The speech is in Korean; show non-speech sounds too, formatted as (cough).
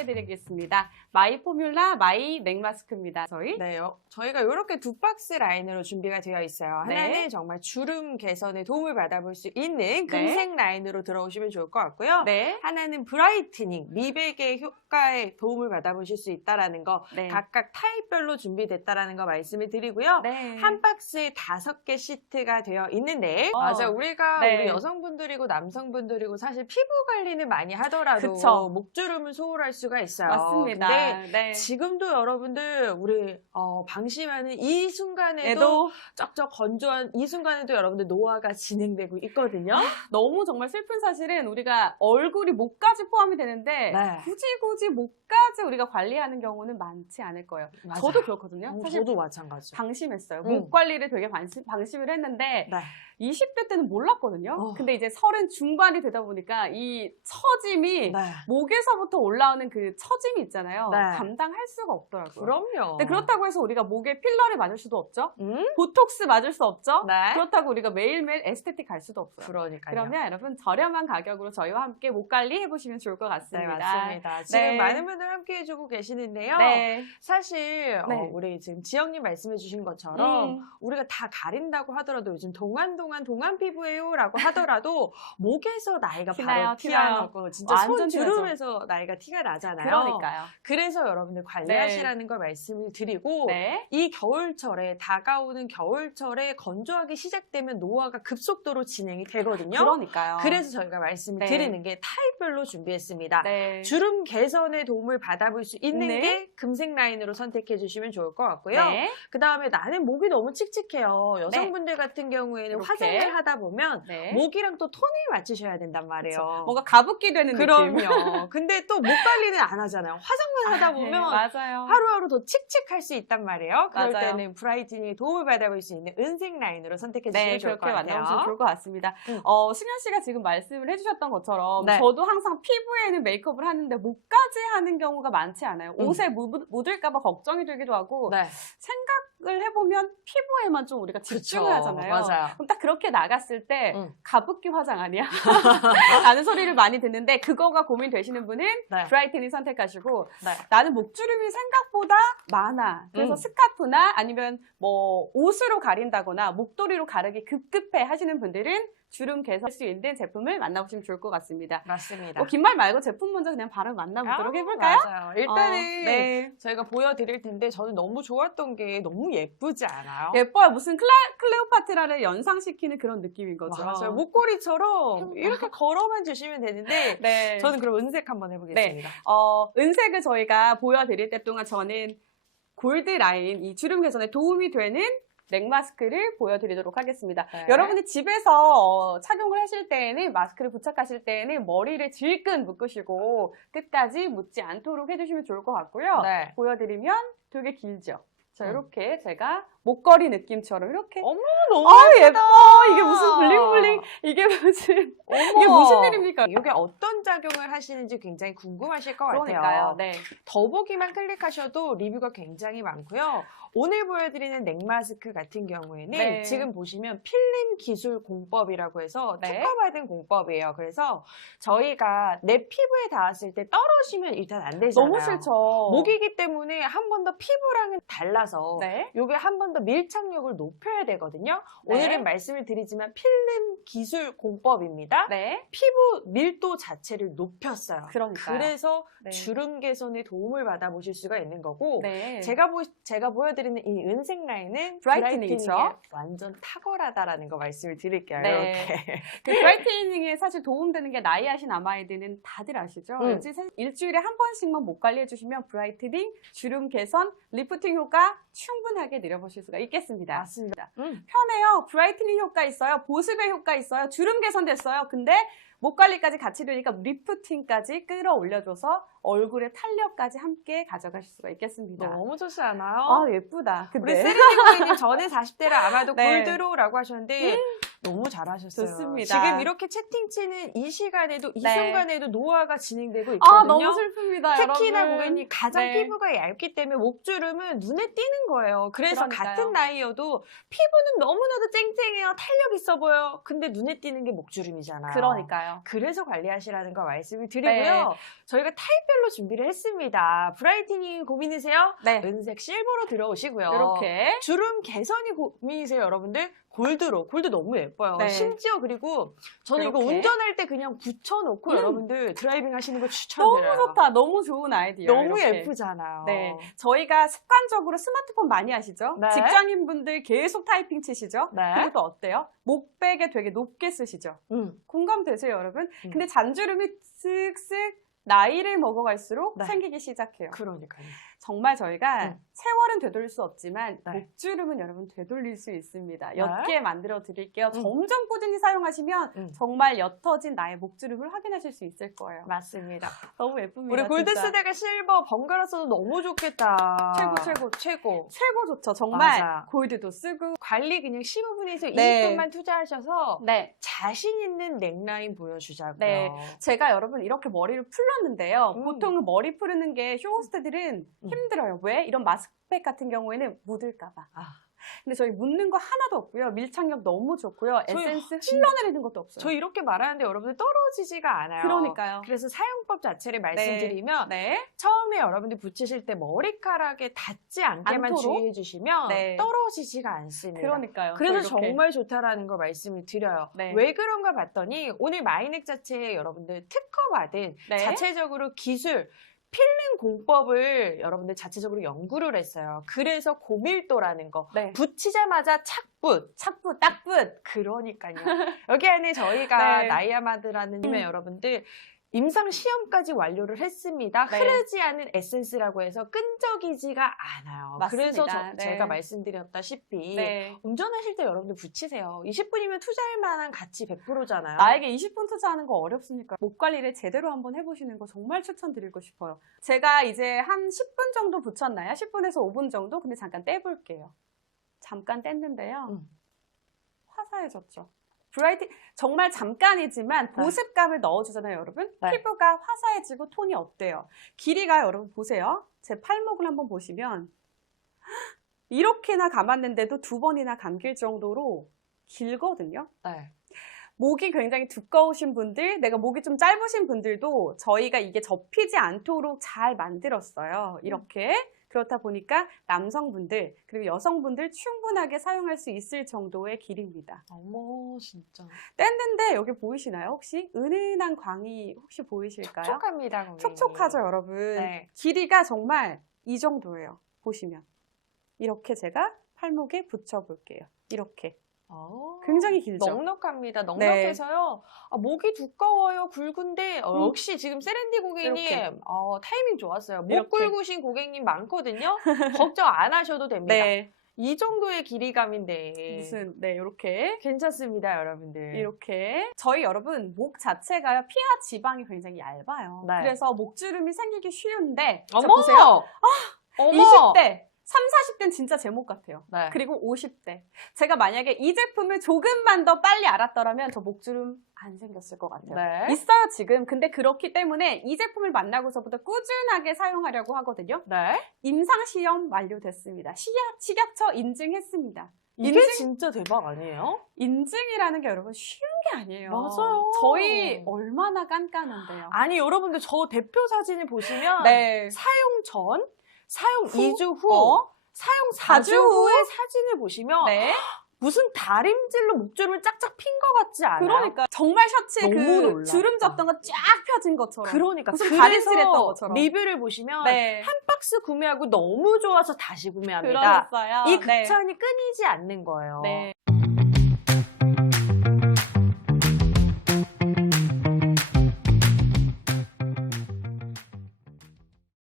소개해드리겠습니다. 마이 포뮬라 마이 맥마스크입니다. 저희 네, 어, 저희가 이렇게 두 박스 라인으로 준비가 되어 있어요. 네. 하나는 정말 주름 개선에 도움을 받아볼 수 있는 네. 금색 라인으로 들어오시면 좋을 것 같고요. 네. 하나는 브라이트닝, 미백의 효과에 도움을 받아보실 수 있다라는 거 네. 각각 타입별로 준비됐다라는 거 말씀을 드리고요. 네. 한 박스에 다섯 개 시트가 되어 있는데 어. 맞아 우리가 네. 우리 여성분들이고 남성분들이고 사실 피부 관리는 많이 하더라도 그쵸. 목주름을 소홀할 수 수가 있어요. 맞습니다. 근데 네. 지금도 여러분들 우리 어, 방심하는 이 순간에도 쩍쩍 건조한 이 순간에도 여러분들 노화가 진행되고 있거든요. 아, 너무 정말 슬픈 사실은 우리가 얼굴이 목까지 포함이 되는데 네. 굳이 굳이 목까지 끝까지 우리가 관리하는 경우는 많지 않을 거예요. 맞아요. 저도 그렇거든요. 음, 저도 마찬가지. 방심했어요. 목 음. 관리를 되게 방심, 방심을 했는데 네. 20대 때는 몰랐거든요. 어. 근데 이제 30 중반이 되다 보니까 이 처짐이 네. 목에서부터 올라오는 그 처짐이 있잖아요. 네. 감당할 수가 없더라고요. 그럼요. 근데 그렇다고 해서 우리가 목에 필러를 맞을 수도 없죠. 음? 보톡스 맞을 수 없죠. 네. 그렇다고 우리가 매일매일 에스테틱 갈 수도 없어요. 그러니까요. 그러면 여러분 저렴한 가격으로 저희와 함께 목 관리 해보시면 좋을 것 같습니다. 네, 맞습니다. 네. 지금 네. 많은 분들 함께 해주고 계시는데요. 네. 사실 어, 네. 어, 우리 지금 지영님 말씀해주신 것처럼 음. 우리가 다 가린다고 하더라도 요즘 동안 동안 동안 피부예요라고 하더라도 (laughs) 목에서 나이가 티나요, 바로 피아고 진짜 손 주름에서 나이가 티가 나잖아요. 그러니까요. 그래서 여러분들 네. 관리하시라는 걸 말씀을 드리고 네. 이 겨울철에 다가오는 겨울철에 건조하기 시작되면 노화가 급속도로 진행이 되거든요. 그러니까요. 그래서 저희가 말씀을 드리는 게 타입별로 준비했습니다. 주름 개선에 도움을 받 받아볼 수 있는 네. 게 금색 라인으로 선택해 주시면 좋을 것 같고요. 네. 그 다음에 나는 목이 너무 칙칙해요. 여성분들 네. 같은 경우에는 이렇게. 화장을 하다 보면 네. 목이랑 또 톤을 맞추셔야 된단 말이에요. 그쵸. 뭔가 가볍게 되는 그럼요. 느낌. 그럼요. (laughs) 근데 또 목 관리는 안 하잖아요. 화장만 아, 하다 네, 보면 아, 네. 하루하루 더 칙칙할 수 있단 말이에요. 그럴 맞아요. 때는 브라이트닝 도움을 받아볼 수 있는 은색 라인으로 선택해 네, 주시면 네, 좋을 것 같아요. 만나보시면 좋을 것 같습니다. 음. 어, 수면 씨가 지금 말씀을 해주셨던 것처럼 네. 저도 항상 피부에는 메이크업을 하는데 목까지 하는 경우 경우가 많지 않아요. 음. 옷에 묻, 묻을까봐 걱정이 되기도 하고 네. 생각 시작을 해보면 피부에만 좀 우리가 집중을 그쵸, 하잖아요. 맞아요. 그럼 딱 그렇게 나갔을 때 응. 가볍기 화장 아니야? (laughs) 라는 소리를 많이 듣는데 그거가 고민되시는 분은 네. 브라이트닝 선택하시고 네. 나는 목주름이 생각보다 많아. 그래서 응. 스카프나 아니면 뭐 옷으로 가린다거나 목도리로 가르기 급급해 하시는 분들은 주름 개선할 수 있는 제품을 만나보시면 좋을 것 같습니다. 맞습니다. 어, 긴말 말고 제품 먼저 그냥 바로 만나보도록 아, 해볼까요? 맞아요. 일단은 어, 네. 저희가 보여드릴 텐데 저는 너무 좋았던 게 너무 예쁘지 않아요? 예뻐요. 무슨 클레, 클레오파트라를 연상시키는 그런 느낌인 거죠. 맞아요. 목걸이처럼 음. 이렇게 걸어만 주시면 되는데 (laughs) 네. 저는 그럼 은색 한번 해보겠습니다. 네. 어, 은색을 저희가 보여드릴 때 동안 저는 골드 라인 이 주름 개선에 도움이 되는 넥 마스크를 보여드리도록 하겠습니다. 네. 여러분이 집에서 어, 착용을 하실 때에는 마스크를 부착하실 때에는 머리를 질끈 묶으시고 끝까지 묻지 않도록 해주시면 좋을 것 같고요. 네. 보여드리면 되게 길죠. 자, 네. 이렇게 제가 목걸이 느낌처럼 이렇게. 어머, 너무 예쁘다. 아, 예뻐. 이게 무슨 블링블링 이게 무슨 이게 무슨 일입니까? 이게 어떤 작용을 하시는지 굉장히 궁금하실 것 같아요. 네. 더보기만 클릭하셔도 리뷰가 굉장히 많고요. 오늘 보여드리는 넥마스크 같은 경우에는 네. 지금 보시면 필름 기술 공법이라고 해서 네. 특허받은 공법이에요. 그래서 저희가 내 피부에 닿았을 때 떨어지면 일단 안 되잖아요. 너무 싫죠. 목이기 때문에 한 번 더 피부랑은 달라서 네. 이게 한 번 더 밀착력을 높여야 되거든요. 네. 오늘은 말씀을 드리지만 필름 기술 노출 공법입니다. 네. 피부 밀도 자체를 높였어요. 그러니까요. 그래서 네. 주름 개선에 도움을 받아보실 수가 있는 거고 네. 제가 보 제가 보여드리는 이 은색 라인은 브라이트닝이죠. 완전 탁월하다라는 거 말씀을 드릴게요. 네. 이렇게. 그 브라이트닝에 사실 도움되는 게 나이아신 아마이드는 다들 아시죠? 음. 일주일에 한 번씩만 목 관리해 주시면 브라이트닝, 주름 개선, 리프팅 효과 충분하게 내려보실 수가 있겠습니다. 맞습니다. 음. 편해요. 브라이트닝 효과 있어요. 보습의 효과 있어요. 주름 개선됐어요. 근데 목 관리까지 같이 되니까 리프팅까지 끌어올려줘서 얼굴의 탄력까지 함께 가져가실 수가 있겠습니다. 너무 좋지 않아요? 아 예쁘다. 근데. 우리 세리님 고객님 전에 40대를 아마도 (laughs) 네. 골드로라고 하셨는데 음. 너무 잘하셨어요. 좋습니다. 지금 이렇게 채팅치는 이 시간에도 이 네. 순간에도 노화가 진행되고 아, 있거든요. 아 너무 슬픕니다. 특히나 고객님 가장 네. 피부가 얇기 때문에 목주름은 눈에 띄는 거예요. 그래서 그러니까요. 같은 나이여도 피부는 너무나도 쨍쨍해요. 탄력 있어 보여. 근데 눈에 띄는 게 목주름이잖아요. 그러니까요. 그래서 관리하시라는 거 말씀을 네. 드리고요. 네. 저희가 타입별로 준비를 했습니다. 브라이트닝 고민이세요? 네. 은색 실버로 들어오시고요. 이렇게 주름 개선이 고민이세요, 여러분들? 골드로 골드 너무 예뻐요. 네. 심지어 그리고 저는 이렇게? 이거 운전할 때 그냥 붙여놓고 음. 여러분들 드라이빙 하시는 거 추천드려요. 너무 좋다. 너무 좋은 아이디어. 너무 이렇게. 예쁘잖아요. 네, 저희가 습관적으로 스마트폰 많이 하시죠? 네. 직장인분들 계속 타이핑 치시죠? 네. 그것도 어때요? 목베개 되게 높게 쓰시죠? 음. 공감되세요, 여러분? 음. 근데 잔주름이 쓱쓱 나이를 먹어갈수록 네. 생기기 시작해요. 그러니까요. 정말 저희가 음. 세월은 되돌릴 수 없지만 네. 목주름은 여러분 되돌릴 수 있습니다. 네. 옅게 네. 만들어 드릴게요. 음. 점점 꾸준히 사용하시면 음. 정말 옅어진 나의 목주름을 확인하실 수 있을 거예요. 맞습니다. 너무 예쁩니다. 우리 골드스덱의 실버 번갈아 써도 너무 좋겠다. 최고 최고 최고 최고 좋죠. 정말 맞아. 골드도 쓰고 관리 그냥 15분에서 네. 20분만 투자하셔서 네. 자신 있는 넥라인 보여주자고요. 네. 제가 여러분 이렇게 머리를 풀렀는데요. 음. 보통 머리 푸르는 게 쇼호스트들은 음. 음. 힘들어요. 왜? 이런 마스크팩 같은 경우에는 묻을까봐. 아. 근데 저희 묻는 거 하나도 없고요. 밀착력 너무 좋고요. 에센스 흘러내리는 것도 없어요. 저 이렇게 말하는데 여러분들 떨어지지가 않아요. 그러니까요. 그래서 사용법 자체를 네. 말씀드리면 네. 네. 처음에 여러분들 붙이실 때 머리카락에 닿지 않게만 않도록? 주의해 주시면 네. 떨어지지가 않습니다. 그러니까요. 그래서 정말 좋다라는 걸 말씀을 드려요. 네. 왜 그런가 봤더니 오늘 마이넥 자체에 여러분들 특허받은 네. 자체적으로 기술 필름 공법을 여러분들 자체적으로 연구를 했어요. 그래서 고밀도라는 거 네. 붙이자마자 착붙, 착붙, 딱붙 그러니까요. (laughs) 여기 안에 저희가 네. 나이아마드라는 팀의 음. 여러분들 임상 시험까지 완료를 했습니다. 네. 흐르지 않은 에센스라고 해서 끈적이지가 않아요. 맞습니다. 그래서 저, 네. 제가 말씀드렸다시피 네. 운전하실 때 여러분들 붙이세요. 20분이면 투자할 만한 가치 100%잖아요. 나에게 아, 20분 투자하는 거 어렵습니까? 목 관리를 제대로 한번 해보시는 거 정말 추천드리고 싶어요. 제가 이제 한 10분 정도 붙였나요? 10분에서 5분 정도? 근데 잠깐 떼볼게요. 잠깐 뗐는데요. 음. 화사해졌죠. 브라이팅 정말 잠깐이지만 네. 보습감을 넣어주잖아요 여러분 네. 피부가 화사해지고 톤이 어때요 길이가 여러분 보세요 제 팔목을 한번 보시면 이렇게나 감았는데도 두 번이나 감길 정도로 길거든요 네. 목이 굉장히 두꺼우신 분들, 내가 목이 좀 짧으신 분들도 저희가 이게 접히지 않도록 잘 만들었어요. 음. 이렇게. 그렇다 보니까 남성분들 그리고 여성분들 충분하게 사용할 수 있을 정도의 길입니다. 어머 진짜. 뗐는데 여기 보이시나요? 혹시 은은한 광이 혹시 보이실까요? 촉촉합니다. 거기. 촉촉하죠 여러분. 네. 길이가 정말 이 정도예요. 보시면 이렇게 제가 팔목에 붙여볼게요. 이렇게 굉장히 길죠. 넉넉합니다. 네. 넉넉해서요. 아, 목이 두꺼워요. 굵은데 어, 역시 지금 세렌디 고객님 어, 타이밍 좋았어요. 목 이렇게. 굵으신 고객님 많거든요. 걱정 안 하셔도 됩니다. 네. 이 정도의 길이감인데 무슨 네 이렇게 괜찮습니다 여러분들 이렇게 저희 여러분 목 자체가 피하 지방이 굉장히 얇아요 네. 그래서 목주름이 생기기 쉬운데 어머 보세요 아, 어머 20대 30, 40대는 진짜 제목 같아요. 네. 그리고 50대. 제가 만약에 이 제품을 조금만 더 빨리 알았더라면 저 목주름 안 생겼을 것 같아요. 네. 있어요, 지금. 근데 그렇기 때문에 이 제품을 만나고서부터 꾸준하게 사용하려고 하거든요. 네. 임상시험 완료됐습니다. 시약, 식약처 인증했습니다. 이게 인증? 진짜 대박 아니에요? 인증이라는 게 여러분 쉬운 게 아니에요. 맞아요. 저희 얼마나 깐깐한데요. 아니 여러분들 저 대표 사진을 보시면 네. 사용 전 사용 후? 2주 후, 어? 사용 4주, 4주 후의 사진을 보시면 네. 무슨 다림질로 목줄을 쫙쫙 핀 것 같지 않아요? 그러니까 정말 셔츠에 그 놀라. 주름 잡던 거 쫙 펴진 것처럼 그러니까 무슨 다림질했던 것처럼 리뷰를 보시면 네. 한 박스 구매하고 너무 좋아서 다시 구매합니다. 그러셨어요. 이 네. 극찬이 네. 끊이지 않는 거예요. 네.